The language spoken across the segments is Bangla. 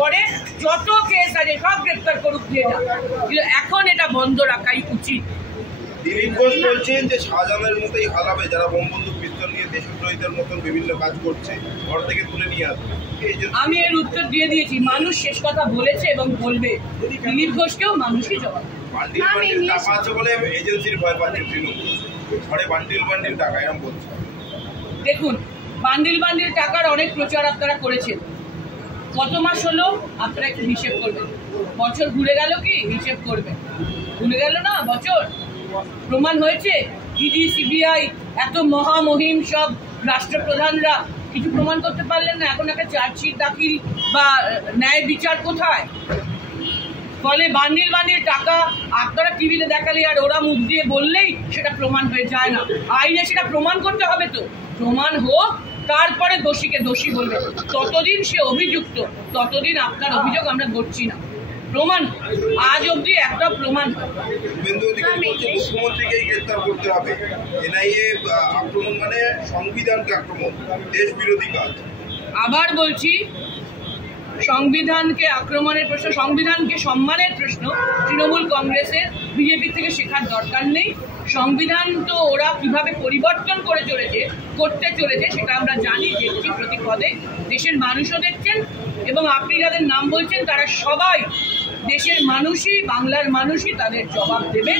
পরে যত কেস আছে সব গ্রেপ্তার করুক দিয়ে না, কিন্তু এখন এটা বন্ধ রাখাই উচিত। দিলীপ ঘোষ বলছেন যে শাহজাহানের মতোই হারাবে যারা বোমবন্দুক পিস্তল নিয়ে দেশদ্রোহীদের মতন বিভিন্ন কাজ করছে, ঘর থেকে তুলে নিয়ে আসবে। আমি এর উত্তর দিয়ে দিয়েছি, মানুষ শেষ কথা বলেছে এবং বলবে। দিলীপ ঘোষকেও মানুষই জবাব। বান্ডিল বান্ডিল টাকা আছে বলে এজেন্সির ভয় পাচ্ছে তৃণমূল, ঘরে বান্ডিল বান্ডিল টাকা এরকম বলছে। দেখুন, বান্ডিল বান্ডিল টাকার অনেক প্রচার আপনারা করেছেন, কত মাস হলো আপনারা একটু হিসেব করবেন। বছর ঘুরে গেল কি হিসেব করবেন? ভুলে গেল না বছর? প্রমাণ হয়েছে ইডি সিবিআই এত মহামহিম সব রাষ্ট্রপ্রধানরা কিছু প্রমাণ করতে পারলেন না। এখন একটা চার্জশিট দাখিল বা ন্যায় বিচার কোথায়? ফলে বান্ডিল বান্ডিল টাকা আপনারা টিভিতে দেখালে আর ওরা মুখ দিয়ে বললেই সেটা প্রমাণ হয়ে যায় না। আইনে সেটা প্রমাণ করতে হবে, তো প্রমাণ হোক, তারপরে দোষীকে দোষী বলবে। ততদিন সে অভিযুক্ত, ততদিন আপনার অভিযোগ আমরা ধরছি না। প্রমাণ আজ অবধি একটা প্রমাণ। মুখ্যমন্ত্রীকেই গ্রেফতার করতে হবে। এনআইএ আক্রমণ মানে সংবিধানকে আক্রমণ, দেশ বিরোধী কাজ। আবার বলছি, সংবিধানকে আক্রমণের প্রশ্ন, সংবিধানকে সম্মানের প্রশ্ন তৃণমূল কংগ্রেসের বিজেপি থেকে শেখার দরকার নেই। সংবিধান তো ওরা কিভাবে পরিবর্তন করতে চলেছে সেটা আমরা জানি, দেখছি প্রতি পদে। দেশের মানুষও দেখছেন, এবং আপনি যাদের নাম বলছেন তারা সবাই দেশের মানুষই, বাংলার মানুষই তাদের জবাব দেবে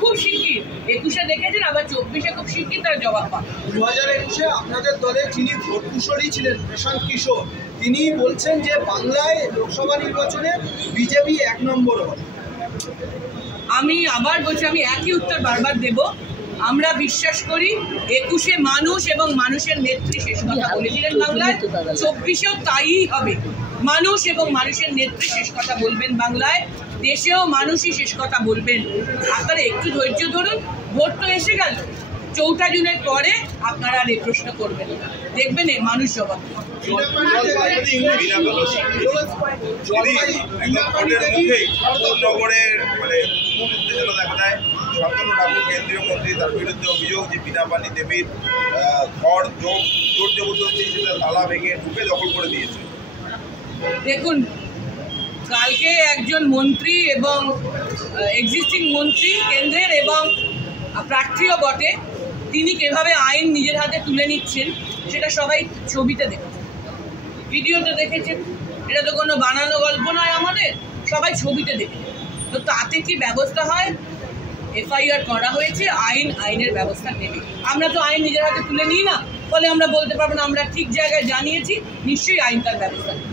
খুব শিগগির। 21-এ দেখেছেন, আবার 24-এ খুব শিগগির তার জবাব পাবে। 2021-এ আপনাদের দলে যিনি ভোট কুশলী ছিলেন প্রশান্ত কিশোর, তিনি বলছেন যে বাংলায় লোকসভা নির্বাচনে বিজেপি 1 নম্বর হবে। আমি আবার বলছি, আমি একই উত্তর বারবার দেব। আমরা বিশ্বাস করি 21-এ মানুষ এবং মানুষের নেত্রী শেষ কথা বলেছিলেন বাংলায়, 24-এও তাই হবে। মানুষ এবং মানুষের নেত্রী শেষ কথা বলবেন বাংলায়, দেশেও মানুষই শেষ কথা বলবেন। আপনারা একটু ধৈর্য ধরুন, ভোট তো এসে গেল, 4 জুনের পরে আপনারা আর এই প্রশ্ন করবেন, দেখবেন এই মানুষ জবাব। দেখা যায় শান্তনু ঠাকুর কেন্দ্রীয় মন্ত্রী, তার বিরুদ্ধে অভিযোগ যে বীণাপানি দেবীর ঘর জোর জবরদস্তি সেটা তালা ভেঙে ঢুকে দখল করে দিয়েছে। দেখুন, কালকে একজন মন্ত্রী এবং এক্সিস্টিং মন্ত্রী কেন্দ্রের এবং প্রার্থীও বটে, তিনি কিভাবে আইন নিজের হাতে তুলে নিচ্ছেন সেটা সবাই ছবিতে দেখেছেন, ভিডিওতে দেখেছেন। এটা তো কোনো বানানো গল্প নয়, আমাদের সবাই ছবিতে দেখেছেন। তো তাতে কি ব্যবস্থা হয়? এফআইআর করা হয়েছে, আইনের ব্যবস্থা নেবে। আমরা তো আইন নিজের হাতে তুলে নিই না, ফলে আমরা বলতে পারবো না আমরা ঠিক জায়গায় জানিয়েছি, নিশ্চয়ই আইন তার ব্যবস্থা নেবে।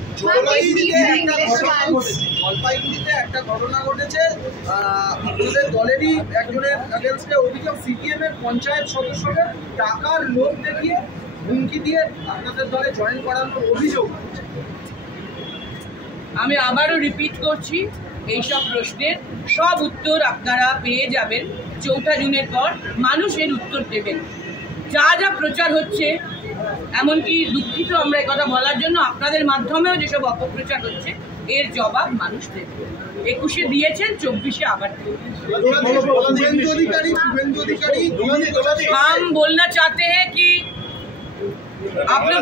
জলপাইগুড়িতে একটা ঘটনা ঘটেছে, আপনাদের দলেরই একজনের এগেইনস্টে অভিযোগ, সিপিএম এর পঞ্চায়েত সদস্যদের টাকার লোভ দেখিয়ে হুমকি দিয়ে আপনাদের দলে জয়েন করানোর অভিযোগ। আমি আবারও রিপিট করছি, এইসব প্রশ্নের সব উত্তর আপনারা পেয়ে যাবেন 4 জুনের পর। মানুষের উত্তর দেবেন। যা যা প্রচার হচ্ছে, এমনকি দুঃখিত আমরা কথা বলার জন্য, আপনাদের মাধ্যমেও যেসব অপপ্রচার হচ্ছে, এর জবাব মানুষ দেবে। 21-এ দিয়েছেন, 24-এ আবার हम बोलना चाहते हैं कि आप लोग